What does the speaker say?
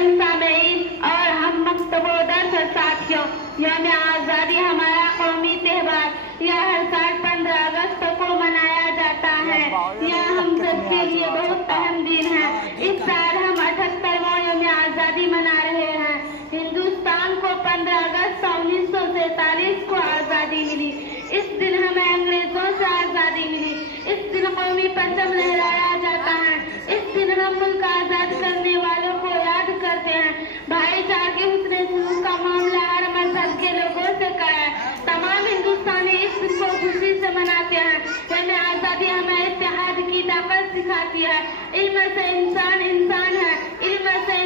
मोहतरम सामीईन और हम मकतबो दर्स साथियों, यौम आज़ादी हमारा कौमी त्योहार यह हर साल 15 अगस्त को मनाया जाता है। यह हम सब के लिए बहुत अहम दिन है। इस साल हम 78वां यौम आज़ादी मना रहे हैं। हिंदुस्तान को 15 अगस्त 1947 को आज़ादी मिली। इस दिन हमें अंग्रेजों से आज़ादी मिली। इस दिन कौमी परचम लहराया जाता है। इस दिन हम मुल्क आज़ाद करने वालों को याद करते हैं। भाईचारे हुस्न सुलूक का मामला हर मजहब के लोगों से करा है। तमाम हिंदुस्तानी इस दिन को खुशी से मनाते हैं। यौम आज़ादी हमें इत्तेहाद की ताकत सिखाती है। इल्म से इंसान इंसान है, इल्म से